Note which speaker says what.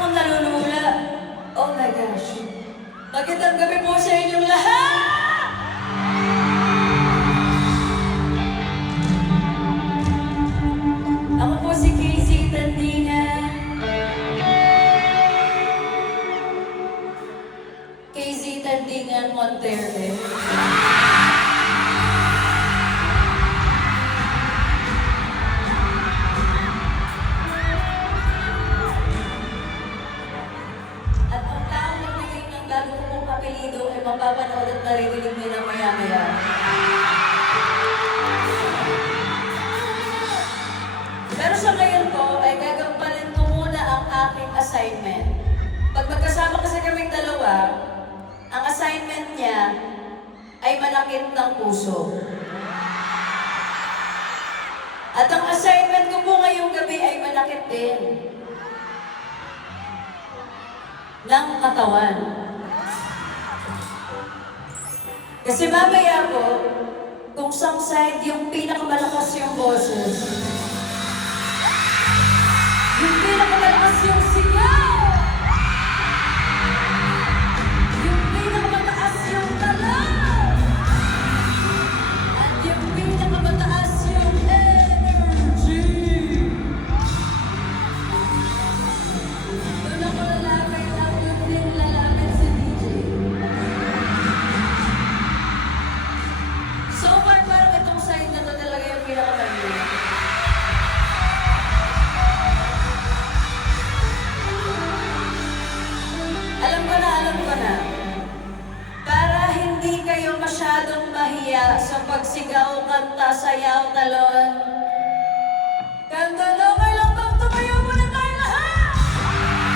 Speaker 1: akong nalulula. Oh my gosh. Magandang gabi po sa inyong lahat! Ako po si Casey Tandina. Casey Tandina Monterde. Mapapanood at naririnig niyo na maya-maya. Pero sa ngayon po, ay gagampanin ko muna ang aking assignment. Pag magkasama kasi kaming dalawa, ang assignment niya ay manakit ng puso. At ang assignment ko po ngayong gabi ay manakit din ng katawan. Kasi mamaya po, kung sang side yung pinakamalakas yung boses, sa pagsigaw, kanta, sayaw, talon,